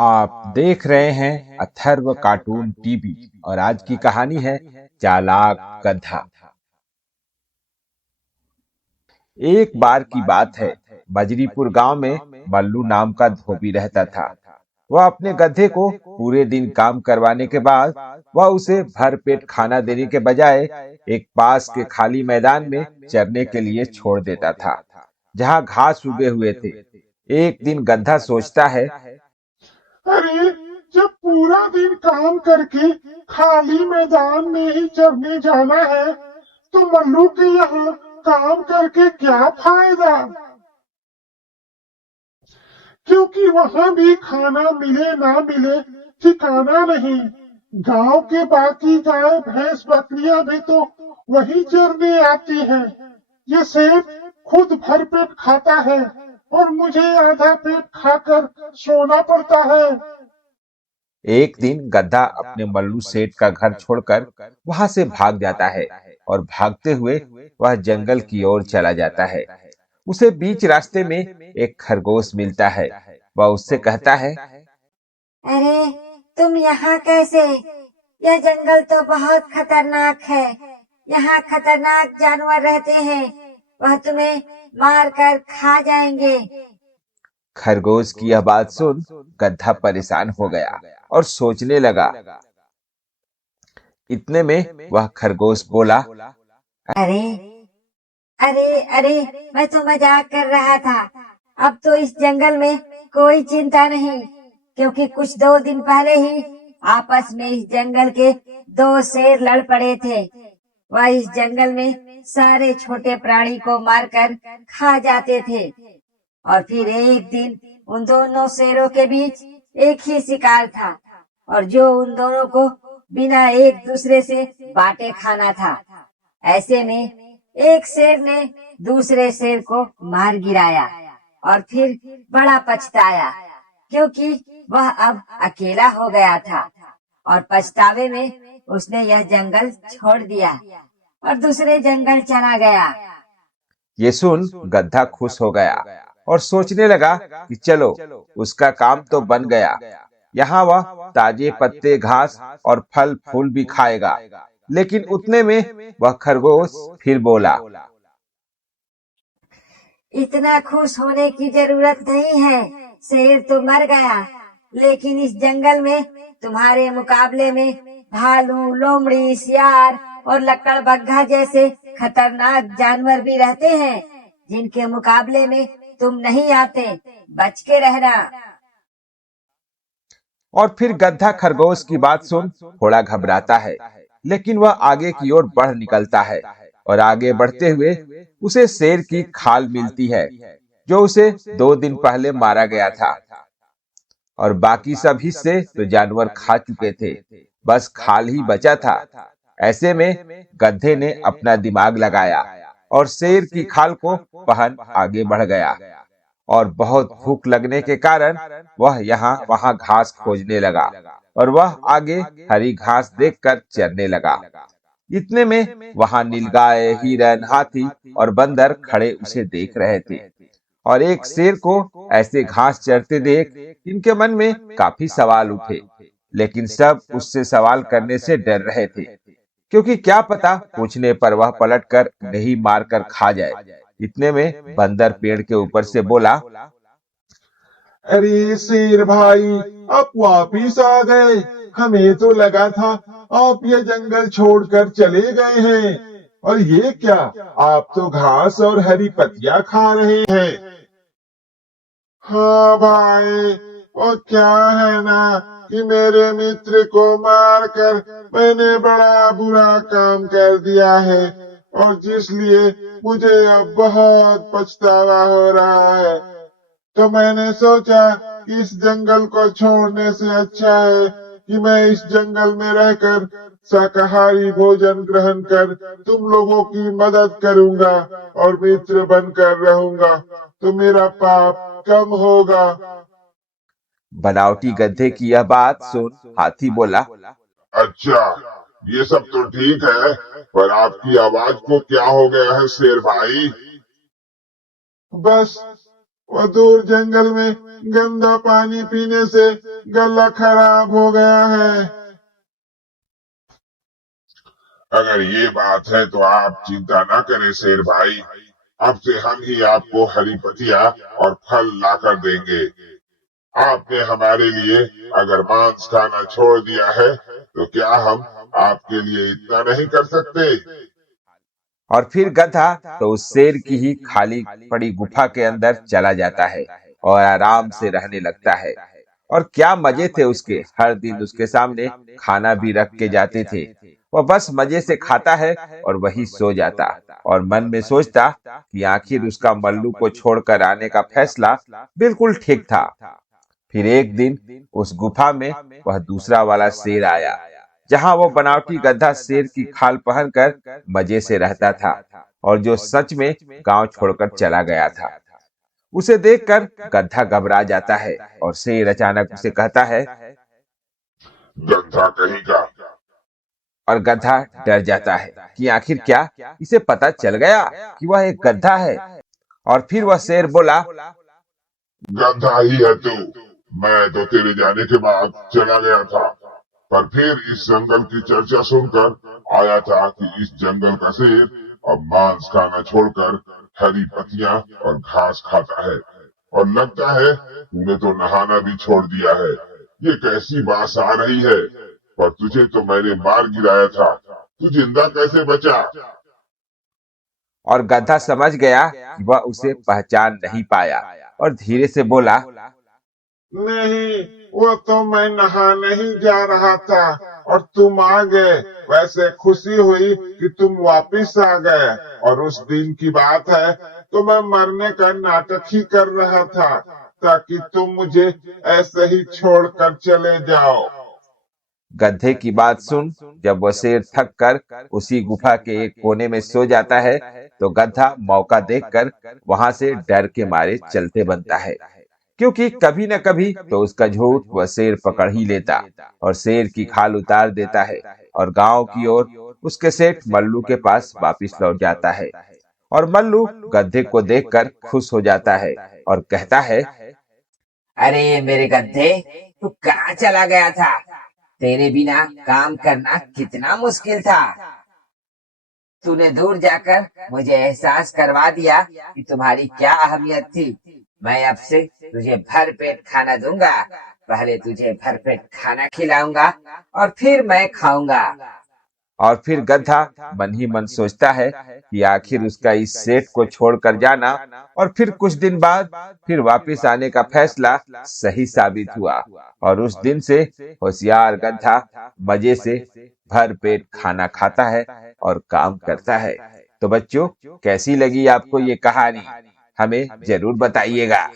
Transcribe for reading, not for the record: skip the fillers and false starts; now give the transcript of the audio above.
आप देख रहे हैं अथर्व कार्टून टीवी और आज की कहानी है चालाक गधा। एक बार की बात है, बजरीपुर गांव में मल्लू नाम का धोबी रहता था। वह अपने गधे को पूरे दिन काम करवाने के बाद वह उसे भरपेट खाना देने के बजाय एक पास के खाली मैदान में चरने के लिए छोड़ देता था, जहां घास उगे हुए थे। एक दिन गधा सोचता है, अरे, जब पूरा दिन काम करके खाली मैदान में ही चरने जाना है, तो मल्लू के यहाँ काम करके क्या फायदा? क्योंकि वहाँ भी खाना मिले ना मिले ठिकाना नहीं। गांव के बाकी गाय भैंस बकरियां भी तो वही चरने आती हैं। ये सेठ खुद भरपेट खाता है और मुझे आधा पेट खाकर सोना पड़ता है। एक दिन गधा अपने मल्लू सेठ का घर छोड़कर वहां से भाग जाता है और भागते हुए वह जंगल की ओर चला जाता है। उसे बीच रास्ते में एक खरगोश मिलता है। वह उससे कहता है, अरे, तुम यहाँ कैसे? यह जंगल तो बहुत खतरनाक है। यहाँ खतरनाक जानवर रहते हैं। वह तुम्हें मार कर खा जाएंगे। खरगोश की यह बात सुन गधा परेशान हो गया और सोचने लगा। इतने में वह खरगोश बोला, अरे अरे अरे, मैं तो मजाक कर रहा था। अब तो इस जंगल में कोई चिंता नहीं, क्योंकि कुछ 2 दिन पहले ही आपस में इस जंगल के 2 शेर लड़ पड़े थे। वह इस जंगल में सारे छोटे प्राणी को मारकर खा जाते थे और फिर एक दिन उन दोनों शेरों के बीच एक ही शिकार था और जो उन दोनों को बिना एक दूसरे से बांटे खाना था। ऐसे में एक शेर ने दूसरे शेर को मार गिराया और फिर बड़ा पछताया, क्योंकि वह अब अकेला हो गया था और पछतावे में उसने यह जंगल छोड़ दिया और दूसरे जंगल चला गया। ये सुन गधा खुश हो गया और सोचने लगा कि चलो, उसका काम तो बन गया। यहाँ वह ताजे पत्ते, घास और फल फूल भी खाएगा। लेकिन उतने में वह खरगोश फिर बोला, इतना खुश होने की जरूरत नहीं है। शेर तो मर गया, लेकिन इस जंगल में तुम्हारे मुकाबले में भालू, लोमड़ी, सियार और लकड़बग्घा जैसे खतरनाक जानवर भी रहते हैं, जिनके मुकाबले में तुम नहीं आते। बच के रहना। और फिर गधा खरगोश की बात सुन थोड़ा घबराता है, लेकिन वह आगे की ओर बढ़ निकलता है और आगे बढ़ते हुए उसे शेर की खाल मिलती है, जो उसे 2 दिन पहले मारा गया था। और बाकी सब हिस्से तो जानवर खा चुके थे, बस खाल ही बचा था। ऐसे में गधे ने अपना दिमाग लगाया और शेर की खाल को पहन आगे बढ़ गया। और बहुत भूख लगने के कारण वह यहाँ वहां घास खोजने लगा और वह आगे हरी घास देखकर चरने लगा। इतने में वहां नीलगाय, हिरन, हाथी और बंदर खड़े उसे देख रहे थे। और एक शेर को ऐसे घास चरते देख इनके मन में काफी सवाल उठे, लेकिन सब उससे सवाल करने से डर रहे थे, क्योंकि क्या पता पूछने पर वह पलटकर नहीं मार कर खा जाए। इतने में बंदर पेड़ के ऊपर से बोला, अरे शेर भाई, आप वापिस आ गए। हमें तो लगा था आप ये जंगल छोड़कर चले गए हैं। और ये क्या, आप तो घास और हरी पत्तियां खा रहे हैं। हाँ भाई, वो क्या है ना कि मेरे मित्र को मारकर मैंने बड़ा बुरा काम कर दिया है, और जिसलिए मुझे अब बहुत पछतावा हो रहा है। तो मैंने सोचा कि इस जंगल को छोड़ने से अच्छा है कि मैं इस जंगल में रहकर शाकाहारी भोजन ग्रहण कर तुम लोगों की मदद करूंगा और मित्र बनकर रहूंगा, तो मेरा पाप कम होगा। बनावटी गधे की यह बात सुन हाथी बोला, अच्छा, ये सब तो ठीक है, पर आपकी आवाज को क्या हो गया है शेर भाई? बस वो दूर जंगल में गंदा पानी पीने से गला खराब हो गया है। अगर ये बात है तो आप चिंता न करें शेर भाई, अब से हम ही आपको हरी पत्तियां और फल लाकर देंगे। आपने हमारे लिए अगर मांस खाना छोड़ दिया है तो क्या हम आपके लिए इतना नहीं कर सकते? और फिर गधा तो उस शेर की ही खाली पड़ी गुफा के अंदर चला जाता है और आराम से रहने लगता है। और क्या मजे थे उसके, हर दिन उसके सामने खाना भी रख के जाते थे। वह बस मजे से खाता है और वही सो जाता और मन में सोचता कि आखिर उसका मल्लू को छोड़कर आने का फैसला बिल्कुल ठीक था। फिर एक दिन उस गुफा में वह दूसरा वाला शेर आया, जहां वो बनावटी गधा शेर की खाल पहनकर मजे से रहता था और जो सच में गांव छोड़कर चला गया था। उसे देखकर गधा घबरा जाता है और शेर अचानक उसे कहता है, गधा कहीं का। और गधा डर जाता है कि आखिर क्या इसे पता चल गया कि वह एक गधा है। और फिर वह शेर बोला, गधा ही है तू। मैं तो तेरे जाने के बाद चला गया था, पर फिर इस जंगल की चर्चा सुनकर आया था कि इस जंगल का शेर अब मांस खाना छोड़कर हरी पत्तियां और घास खाता है। और लगता है तूने तो नहाना भी छोड़ दिया है। ये कैसी बात आ रही है? पर तुझे तो मैंने मार गिराया था, तू जिंदा कैसे बचा? और गधा समझ गया कि वह उसे पहचान नहीं पाया और धीरे से बोला, नहीं, वो तो मैं नहाने ही जा रहा था और तुम आ गए। वैसे खुशी हुई कि तुम वापिस आ गए। और उस दिन की बात है तो मैं मरने का नाटक ही कर रहा था ताकि तुम मुझे ऐसे ही छोड़कर चले जाओ। गधे की बात सुन जब वह शेर थक कर उसी गुफा के एक कोने में सो जाता है तो गधा मौका देखकर वहां से डर के मारे चलते बनता है, क्योंकि कभी न कभी तो उसका झूठ वह शेर पकड़ ही लेता और शेर की खाल उतार देता है और गांव की ओर उसके सेठ मल्लू के पास वापिस लौट जाता है। और मल्लू गधे को देखकर खुश हो जाता है और कहता है, अरे मेरे गधे, तू कहाँ चला गया था? तेरे बिना काम करना कितना मुश्किल था। तूने दूर जाकर मुझे एहसास करवा दिया कि तुम्हारी क्या अहमियत थी। मैं अब से तुझे भर पेट खाना दूंगा। पहले तुझे भर पेट खाना खिलाऊंगा और फिर मैं खाऊंगा। और फिर गधा मन ही मन सोचता है कि आखिर उसका इस सेठ को छोड़कर जाना और फिर कुछ दिन बाद फिर वापस आने का फैसला सही साबित हुआ। और उस दिन से होशियार गधा मजे से भर पेट खाना खाता है और काम करता है। तो बच्चों, कैसी लगी आपको ये कहानी? हमें जरूर बताइएगा।